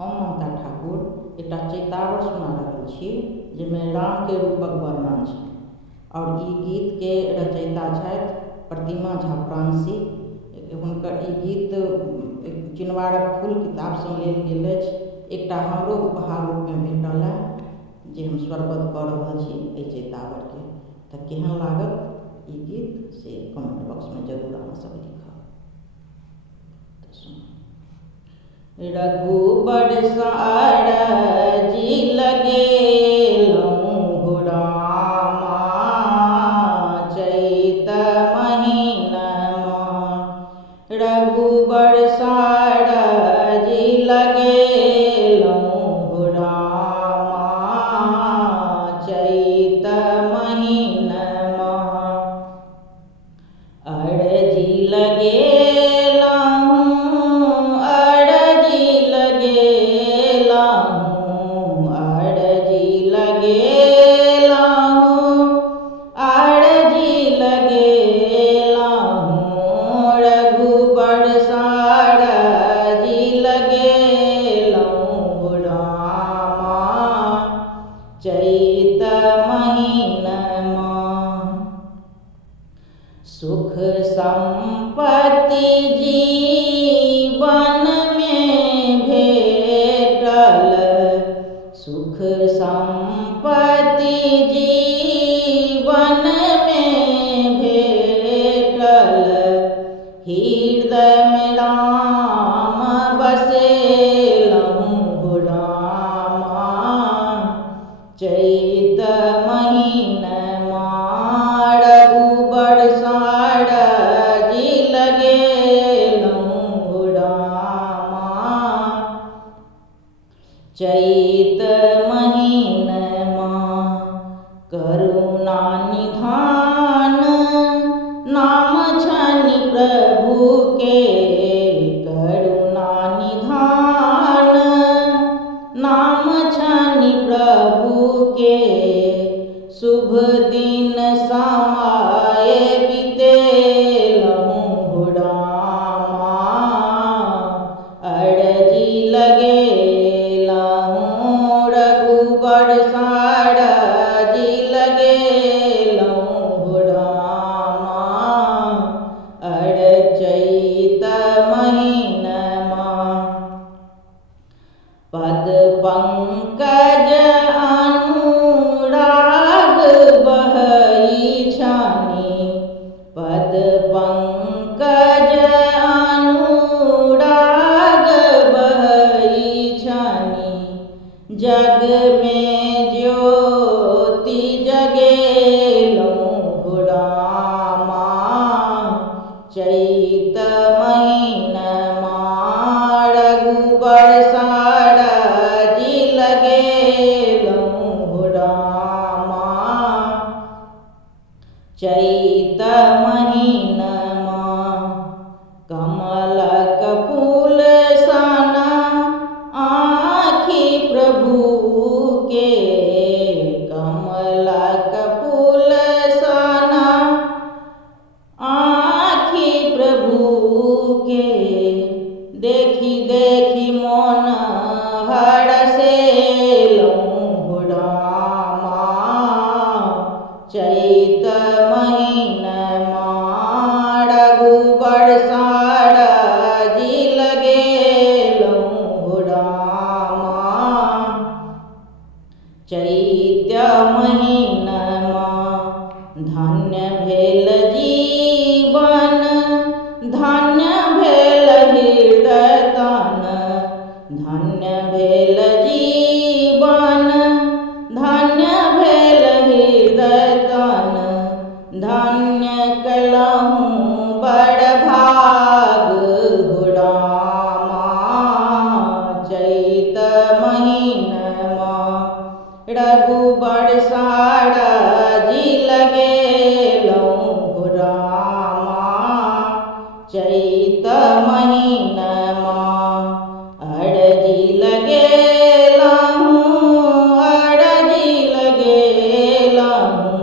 हम ममता ठाकुर एकटा चैतावर सुना रहल छी जाहिमे रामके रूपक वर्णन छै और ई गीतके रचयिता छथि प्रतिमा झा प्रांसी। हुनकर ई गीत चिनवारक फूल किताबसँ लेल गेल अछि। एकटा हमरो उपहार रूपमे भेटल है जे हम स्वरबद्ध कऽ रहल छी एहि चैतावरके। तऽ केहन लागत ई गीत से कमेंट बॉक्समे जरूर अहाँ सब लिखब। रघुबर सारजी लगेलहुँ हो रामा, चैत महीनमा रघुबर सारजी लगेलहुँ हो रामा, चैत महीनमा अरजी लगेलहुँ रघुबर सारजी लगेलहुँ हो रामा, चैत महीनमा सुख संपत्ति जीवन में भेटल, सुख संपत्ति जीवन में भेटल, हृदय में राम बसेलहुँ हो रामा, चैत महीनमा रघुबर सारजी लगेलहुँ हो रामा, चैत महीनमा करुणा निधान नाम छनि प्रभु के, करुणा निधान नाम छनि प्रभु के, शुभ दिन समय बितेलहुँ हो रामा, अरजी लगेलहुँ रघुबर सारजी लगेलहुँ हो रामा, चैत महीनमा पद पंकज अनुराग बहई छानी, पद पंकज अनुराग बहई छानी, जग में ज्योति जगेलहुँ हो रामा, चैत महीनमा रघुबर सारजी लगेलहुँ हो रामा, चैत महीनमा कमलक फूल सन आँखि प्रभु के, कमलक फूल सन आँखि प्रभु के, देखी देखी मन हरसेलहुँ हो रामा, चैत महीनमा रघुबर सारजी लगेलहुँ हो रामा, चैत महीनमा धन्य भेल जीवन, धन्य भेल हृदय तन, धन्य भेल जीवन, धन्य भेल हृदय तन, धन्य कलहुँ बड़ भाग हो रामा, चैत महीनमा रघुबर सारजी लगेलहुँ हो रामा, चैत महीनमा अरजी लगेलहुँ, अरजी लगेलहुँ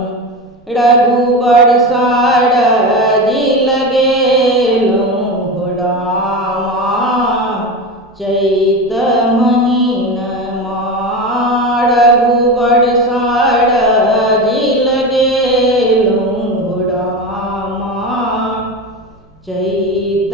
रघुबर सारजी लगेलहुँ हो रामा, चैत महीनमा। चैत